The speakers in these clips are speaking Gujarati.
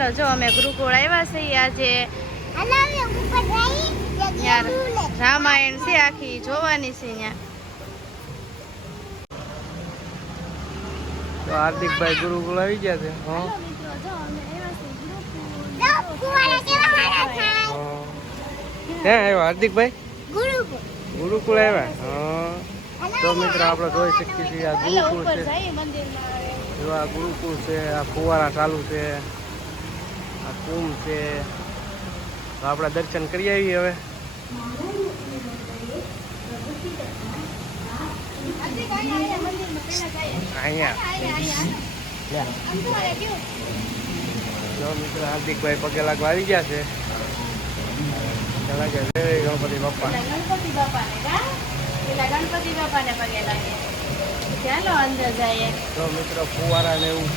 હાલો જો અમે ગુરુકુળ આવ્યા છીએ આજે. રામાયણ છે આખી જોવાની છે ત્યાં તો હાર્દિકભાઈ ગુરુકુળ આવી ગયા છે હા. આવ્યા હાર્દિકભાઈ? ગુરુકુળ ગુરુકુળ આવ્યા? હા. તો મિત્રો આપણે જોઈ શકીએ છીએ આ ગુરુકુળ છે. જઈએ મંદિરમાં. હવે જો આ ગુરુકુળ છે આ ફુવારા ચાલુ છે. આ કુંભ છે. તો આપણે દર્શન કરી આવીએ હવે? જો મિત્રો હાર્દિકભાઈ પગે લાગવા આવી ગયા છે. ગણપતિ બાપા ગણપતિ બાપાને કા? પેલા ગણપતિ બાપાને પગે લાગે. ચાલો અંદર જઈએ. તો મિત્રો ફુવારા ને એવું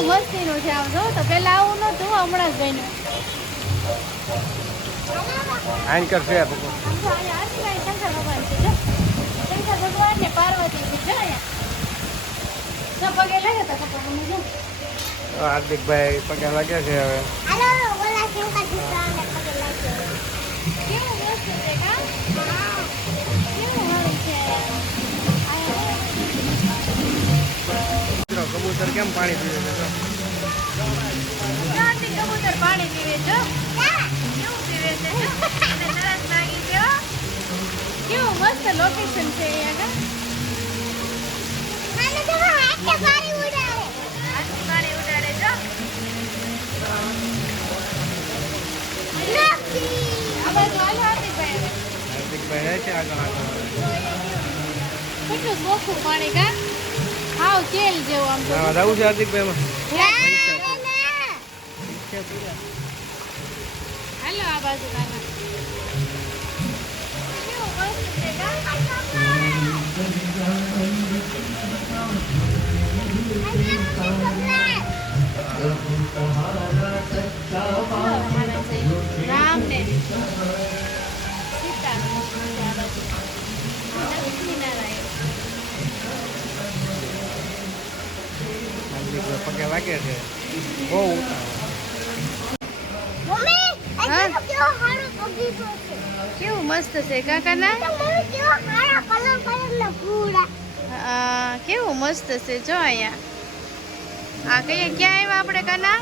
કેવું મસ્તીનું છે આમ જો તો પહેલાં આવું નહોતું હમણાં જ બન્યું. આંકર છે ભગવાન. છે શંકર ભગવાન ને પાર્વતી છે જો પગે લાગે તો પપ્પા જો. હાર્દિકભાઈ પગે લાગે છે હવે. હાલો ઓલા શંકર ભગવાનને પગે લાગ્યો. કેવું મસ્ત છે કા? કેવું સારું છે. કબૂતર કેમ પાણી પીવે છે? કબૂતર પાણી પીવે જો કેવું પીવે છે. કેવું મસ્ત લોકેશન છે અહીંયા રહે છે આગળ આગળ. કેટલું ચોખ્ખું પાણી કા? હાવ તેલ જેવો આમ તો જવું છે હાર્દિકભાઈ માં હાલો આ બાજુ નાના મસ્ત છે કાકાના કેવો મસ્ત છે જો અહીંયા. આ કઈ ક્યાં આવ્યા આપણે કાના?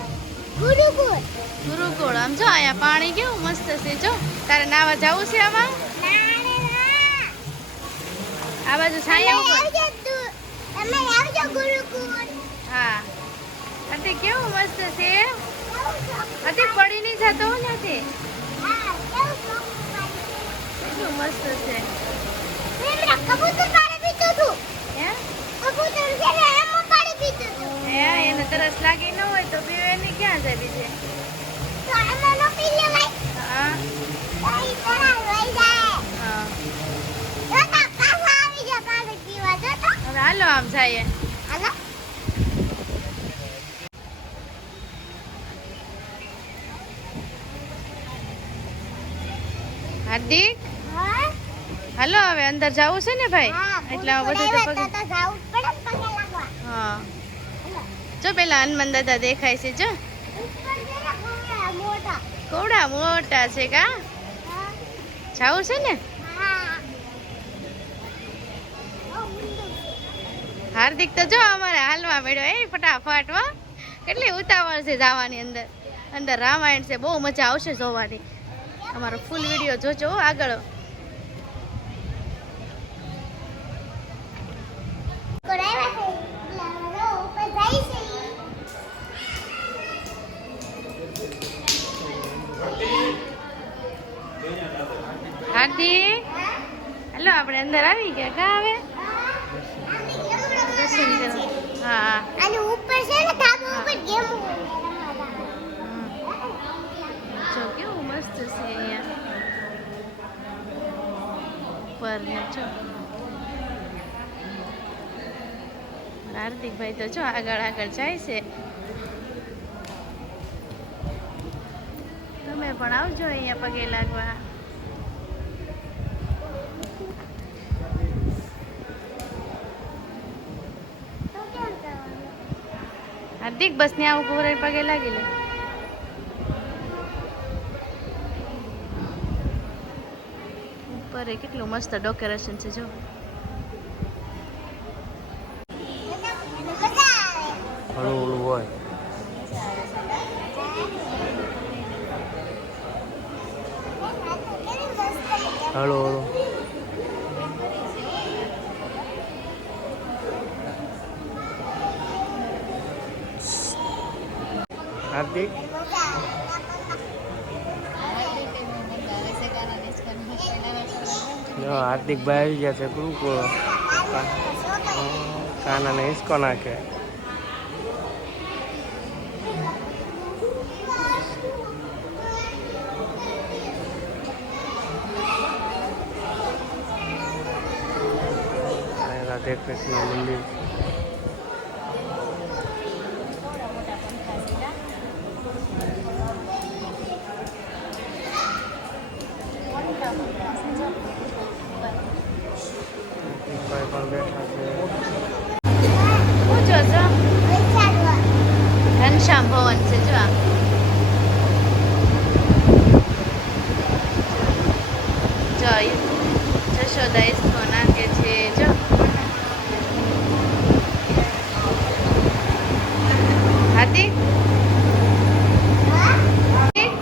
ગુરુકુળ. ગુરુકુળ. આમ જો અહીંયા પાણી કેવું મસ્ત છે જો. તારે નાવા જવું છે આમાં? આ બાજુ છાયા ગુરુકુળ. હા. અત્યારે કેવું મસ્ત છે? અત્યારે પડી નહીં જતો નથી. કેટલું મસ્ત છે. મેં કબૂતર પાણી પીતું હતું હે? કબૂતર છે ને એમાં પાણી પીતું હતું હે એને તરસ લાગી ન હોય તો પીવે નહીં ક્યાં જાય બીજે તો એમાં ન પી લેવાય હા. જાય. હા. જો તો પાછા આવી જા પાણી પીવા જો તો હવે હાલો આમ જઈએ. હાલો. હાર્દિક? હાલો હવે અંદર જવું છે ને ભાઈ? એટલે આ બધું હા. જો પેલા હનુમાન દાદા દેખાય છે જો. કોવડા મોટા છે કા? જવું છે ને? હાર્દિક તો જો અમારે હાલવા મળ્યો એ ફટાફટ વા કેટલી ઉતાવળ છે જવાની અંદર. અંદર રામાયણ છે બહુ મજા આવશે જોવાની. અમારો ફૂલ વીડિયો જોજો હો આગળ. હાર્દિક હાલો આપણે અંદર આવી ગયા. કા હવે? હા. અને ઉપર છે ને ધાબા ઉપર ગેમ જો કેવું મસ્ત છે અહીંયા. ઉપર ને જો. હાર્દિકભાઈ તો જો આગળ આગળ જાય છે. તમે પણ આવજો અહીંયા પગે લાગવા. હાર્દિક બસ ને આવું પૂરે પગે લાગી લે. ઉપર કેટલું મસ્ત ડેકોરેશન છે, જો. હળવું હળવું હોય કેવી મસ્ત હળવું હળવું હાર્દિક? હાર્દિક ભાઈ આવી ગયા છે ગુરુકુળ કાનાને હિસકો નાખે. રાધે કૃષ્ણ મંદિર હાર્દિકભાઈ પણ બેઠા છે શું જો છો ઘનશ્યામ ભવન છે જો આ. જો ઈ જશોદા ઇસકો નાખે છે જો હાર્દિક હાર્દિક?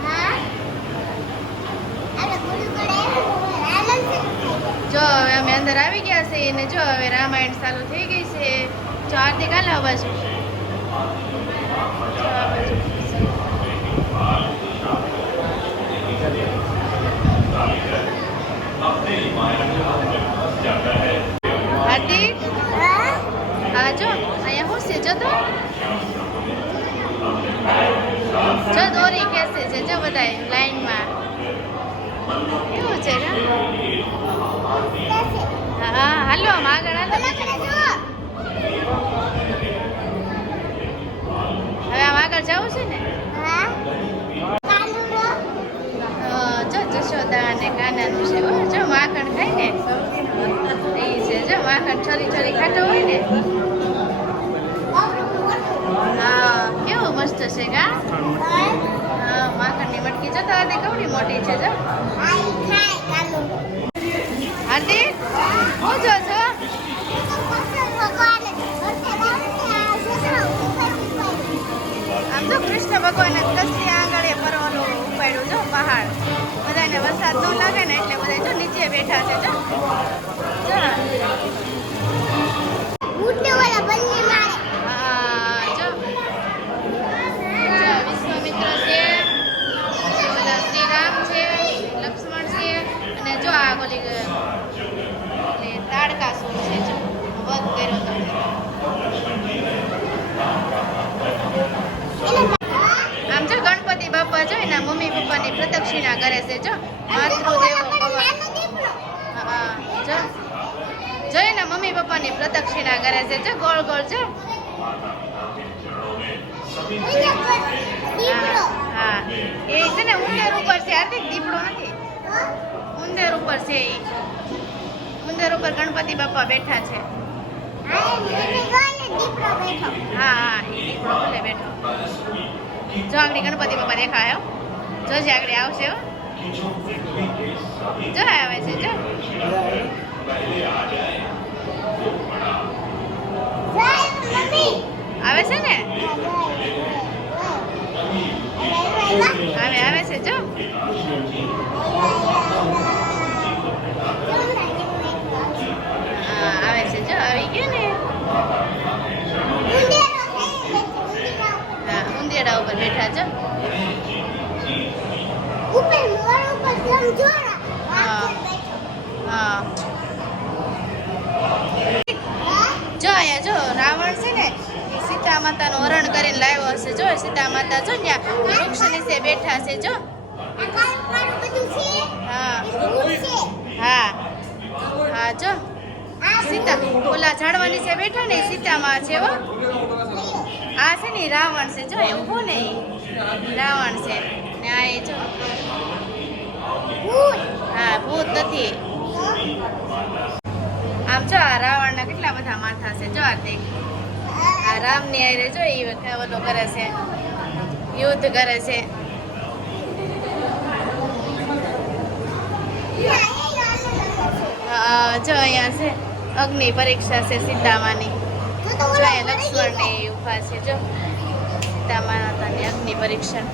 જો હવે અમે અંદર આવી ગયા છે અને જો હવે રામાયણ ચાલુ થઈ ગઈ છે, જો આરતી કાલે આ બાજુ હા, જો, અહીંયા શું છે? જો તો. જો દોરી કેસે છે, જો બધાય લાઈનમાં કેવું છે ને હા હાલો આમ આગળ હવે આમ આગળ જવું છે ને અ, જો જશોદા અને કાનાનું છે હો. જો માખણ ખાય ને એ છે જો માખણ છોરી છોરી ખાતો હોય ને હા કેવું મસ્ત છે કા હા માખણની મટકી જો તો આ તે કેવડી મોટી છે જો હાર્દિક હું જો છો આમ તો કૃષ્ણ ભગવાને કસલી આંગળે પરવાનો ઉપાડ્યું જો પહાડ. બધાને વરસાદ ન લાગે ને એટલે બધા જો નીચે બેઠા છે જો. જો હા જો જો વિશ્વામિત્ર છે બધા શ્રી રામ છે લક્ષ્મણ છે અને જો આ ઓલી એટલે તાડકાસુર છે જો વધ કર્યો તો આમ જો ગણપતિ બાપા જો એના મમ્મી પપ્પાની પ્રદક્ષિણા કરે છે. જો માતૃદેવો હા જો. જો એના મમ્મી પપ્પાની પ્રદક્ષિણા કરે છે. જો, ગોળ ગોળ, જો. હા એ છે ને ઉંદર ઉપર છે. હાર્દિક, દીપડો નથી. ઉંદર ઉપર છે એ ઉંદર ઉપર ગણપતિ બાપા બેઠા છે. હા દીપડો ભલે બેઠો. જો, આગળ ગણપતિ બાપા દેખાય જોજે આગળ આવશે જો આવે છે, જો. આવે છે ને? આવે આવે છે, જો. આવે છે, જો, આવી ગયો ને. હા ઉંદેડા ઉપર બેઠા, જો ઉપર મોર ઉપર સમજો હા. હા જો અહીંયા જો રાવણ છે ને સીતા માતાનું હરણ કરીને લાવ્યો હશે. જો સીતા માતા જો ત્યાં વૃક્ષ નીચે બેઠા છે, જો. હા. હા. હા, જો. સીતા ઓલા ઝાડવા નીચે બેઠા ને સીતામાં છે, હો. આ છે ને રાવણ છે, જો, એવું ઊભો ને રાવણ છે. ને આ એ જો. હા, ભૂત નથી. આમ જો આ રાવણના કેટલા બધા માથા છે, જો દેખ. આ રામની આરે જો એ ઓલો કરે છે. યુદ્ધ કરે છે. જો અહીંયા છે, અગ્નિ પરીક્ષા છે સીતામાની. જો અહીંયા લક્ષ્મણ ને ઊભા છે, જો. સીતા માતાની અગ્નિ પરીક્ષા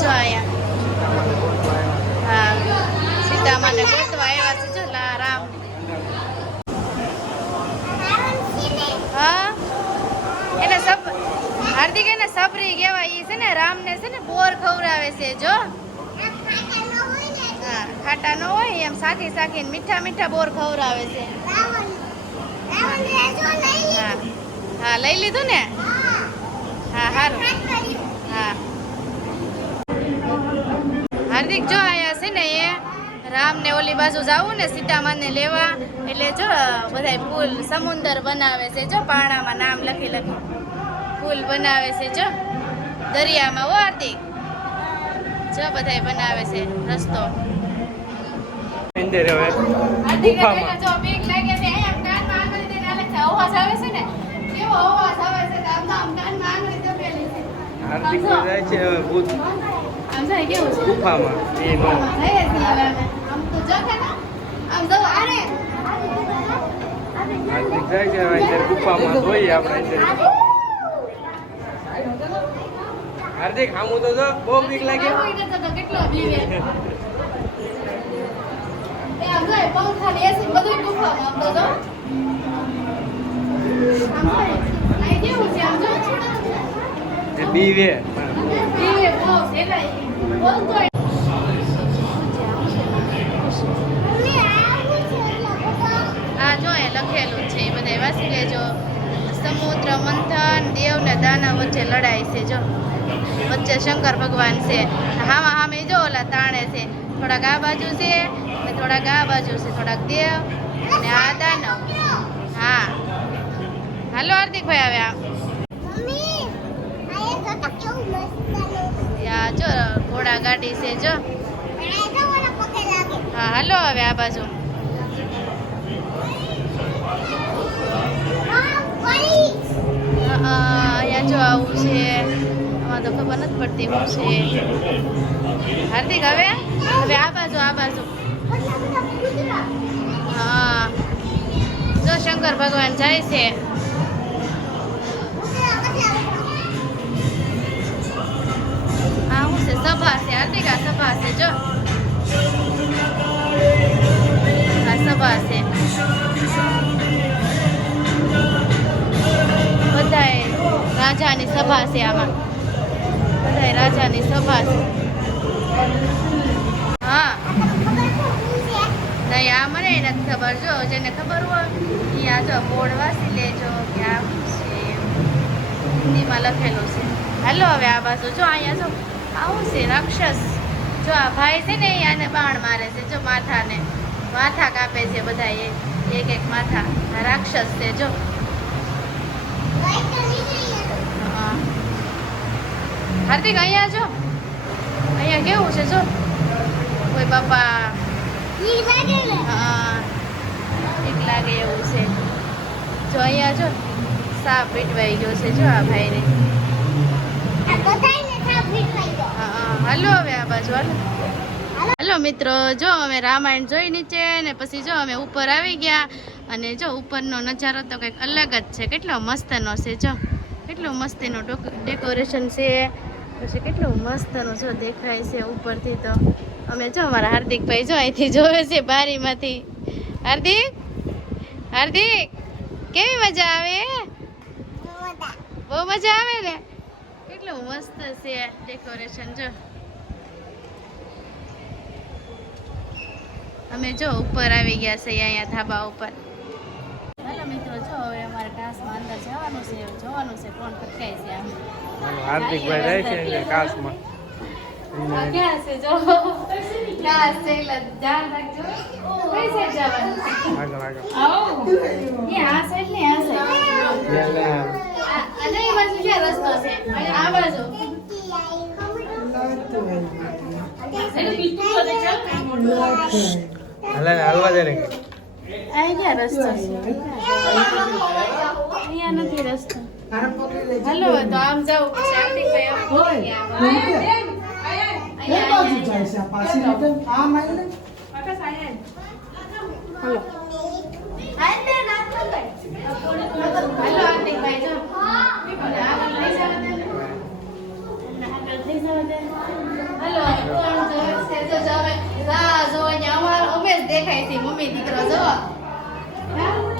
જો અહીંયા. હા, સીતામાને ગોતવા આવ્યા છે જો રામ હા? એને હાર્દિક એને સબરી કહેવાય, ઈ છે ને, રામને છે ને, બોર ખવડાવે છે, જો. હા, ખાટા ન હોય, એમ સાખી સાખીને મીઠા મીઠા બોર ખવડાવે છે. હા. લઈ લીધું ને? હા સારું હા હાર્દિક જો આયા છે ને એ રામ ને ઓલી બાજુ જાવું ને સીતામાને લેવા એટલે જો બધાય ફૂલ સમુંદર બનાવે છે જો પાણામાં નામ લખી લખી. ફૂલ બનાવે છે જો દરિયામાં ઓ આરતી જો બધાય બનાવે છે રસ્તો. અંદર હવે ગુફામાં. જો બીક લાગે છે અહીંયા કાનમાં આંગળી દઈને આલે છે અવાજ આવે છે ને? કેવો અવાજ આવે છે તો આમ તો આમ કાનમાં આંગળી દબેલી છે. હાર્દિક જાય છે ભૂત આમ કેવું ગુફામાં એ નો. હાર્દિક આમું તો જો બહુ બીક લાગે કેટલો બીવે. એ આમ જો એ પંખા ને AC બધું ગુફામાં તો બીવે બોલતોય. આ જો એ લખેલું એ લેજો સમુદ્ર મંથન દેવ ને દાના વચ્ચે લડાઈ છે જો. વચ્ચે શંકર ભગવાન છે. હામાં હામે જો ઓલા તાણે છે. થોડાક આ બાજુ છે ને થોડાક આ બાજુ છે. થોડાક દેવ અને આ દાનવ. હા. હાલો હાર્દિકભાઈ આમ આ. જો ઘોડા ગાડી છે જો. હા હાલો હવે આ બાજુ. અહીંયા જો આવું છે આમાં તો ખબર નથી પડતી શું છે હાર્દિક હવે હવે આ બાજુ આ બાજુ. હા, જો શંકર ભગવાન જાય છે આ હું છે સભા છે, હાર્દિક આ સભા છે, જો. આ સભા છે. રાજાની સભા છે આમાં. બધાય રાજાની સભા છે. હા. નહીં, આ મને નથી ખબર. જો, જેને ખબર હોય આ જો બોર્ડ વાંચી લેજો કે આ છે હિન્દીમાં લખેલું છે. હાલો હવે આ બાજુ જો, અહીંયા જો. આવું છે? રાક્ષસ. જો, આ ભાઈ છે ને આને બાણ મારે છે. જો, માથાને. માથા કાપે છે બધા એક એક માથા. રાક્ષસ છે, જો હા. હાર્દિક અહીંયા જો. અહીંયા કેવું છે જો? કોઈ બાપા. હા. ઠીક લાગે એવું છે. જો અહીંયા જો. સાપ પીટવાઈ ગયો છે જો આ ભાઈને. હા, હા. હાલો હવે આ બાજુ હાલો. હાલો મિત્રો જો અમે રામાયણ જોઈ નીચે ને પછી જો અમે ઉપર આવી ગયા. અને જો ઉપરનો નજારો તો કંઈક અલગ જ છે. કેટલો મસ્તનો છે જો. કેટલું મસ્તીનું ડેકોરેશન છે. પછી કેટલું મસ્તનું જો દેખાય છે ઉપરથી તો. અમે જો અમારા હાર્દિકભાઈ જો અહીંથી જોવે છે બારીમાંથી. હાર્દિક? હાર્દિક, કેવી મજા આવે? બહુ મજા આવે ને? કેટલું મસ્ત છે ડેકોરેશન, જો. અમે જો ઉપર આવી ગયા છે અહીંયા ધાબા ઉપર. હાલો મિત્રો, જો હવે અમારે ઘાસમાં અંદર જવાનું છે. જોવાનું છે કોણ પટકાય છે આમ. હાર્દિકભાઈ જાય છે અંદર કાશમાં આ ક્યાં છે જો? ક્લાસ છે એટલે ધ્યાન રાખજો. કઈ સાઈડ જવાનું? આગળ આગળ. એ આ સાઈડ ને આ સાઈડ ત્યાં લે. આ અને એ બાજુ ક્યાં રસ્તો છે. અને આ બાજુ એટલે બીજું બધે ચાલ હાલે ને, હાલવા દે ને આ ક્યાં રસ્તો છે? અહીંયા નથી રસ્તો. હાલો તો આમ જાવ પછી દેખાય છે મમ્મી દીકરો જો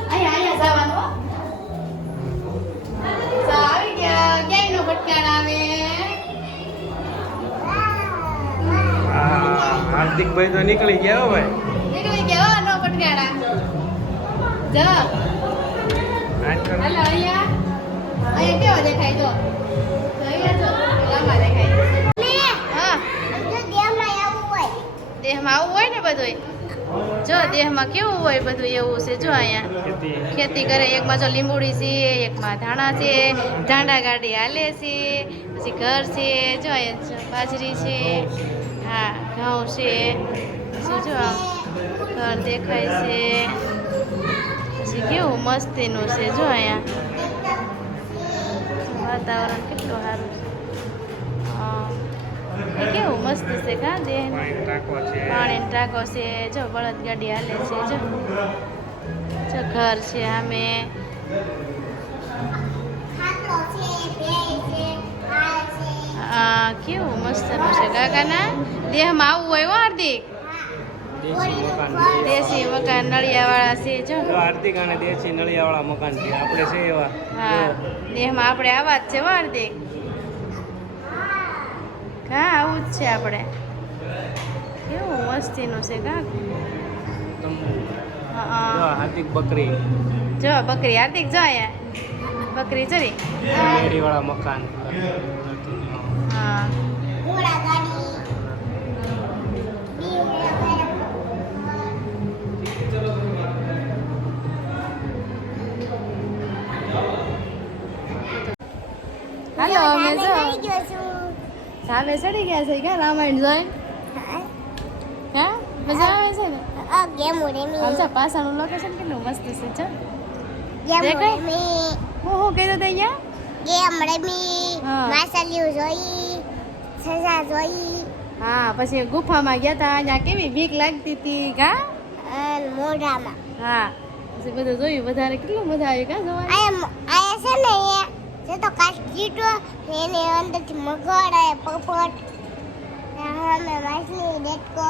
અહીંયા અહીંયા જવાનું હાર્દિકભાઈ તો નીકળી ગયા ભાઈ. નીકળી ગયા હો, નો ભટકાણા જ. હાલો અહીંયા. અહીંયા કેવો દેખાય તો? દેહમાં આવું હોય. ને બધું જો દેહમાં કેવું હોય બધું એવું છે, જો અહીંયા. ખેતી કરે, એકમાં જો લીંબુડી છે, એકમાં ધાણા છે, ધાંડા ગાડી હાલે છે, પછી ઘર છે, જો અહીંયા બાજરી છે, હા, ઘઉં છે, શું જો ઘર દેખાય છે. પછી કેવું મસ્તીનું છે, જો અહીંયા. વાતાવરણ કેટલું સારું છે. એ કેવું મસ્ત છે કા દેહ પાણી ટાંકો છે. પાણી ટાંકો છે જો બળદ ગાડી હાલે છે જો. જો ઘર છે આમે. આ કેવું મસ્ત છે કાકાના? દેહમાં આવવું હોય હો હાર્દિક? દેશી મકાન નળિયાવાળા છે જો. હાર્દિક અને દેશી નળિયાવાળા મકાન છે. આપણે છે એવા. હા દેહમાં આપણે આવા જ છે હો હાર્દિક. હા આવું જ છે આપણે. કેવું મસ્તીનું છે કાંક હાર્દિક બકરી. જો બકરી. હાર્દિક જો અહીંયા. બકરી જરી મેરીવાળા મકાન. હા. હાલો અમે જો સામે ચડી ગયા છે કે રામાયણ જોઈ? હા. મજા આવે છે ને? આમ છે પાછળનું લોકેશન કેટલું મસ્ત છે જો મી હું હું કર્યું તે અહીંયા? હા. માસલિયું જોઈ. સજા જોઈ. હા પછી ગુફામાં ગયા હતા અહીંયા કેવી બીક લાગતી હતી કા મોઢામાં. હા પછી બધું જોયું વધારે કેટલું મજા આવ્યું કા જોવા આયા છે ને અહીંયા? જે તો કાચીટો એની અંદરથી આયા પોપટ અમે માછલી દેટકો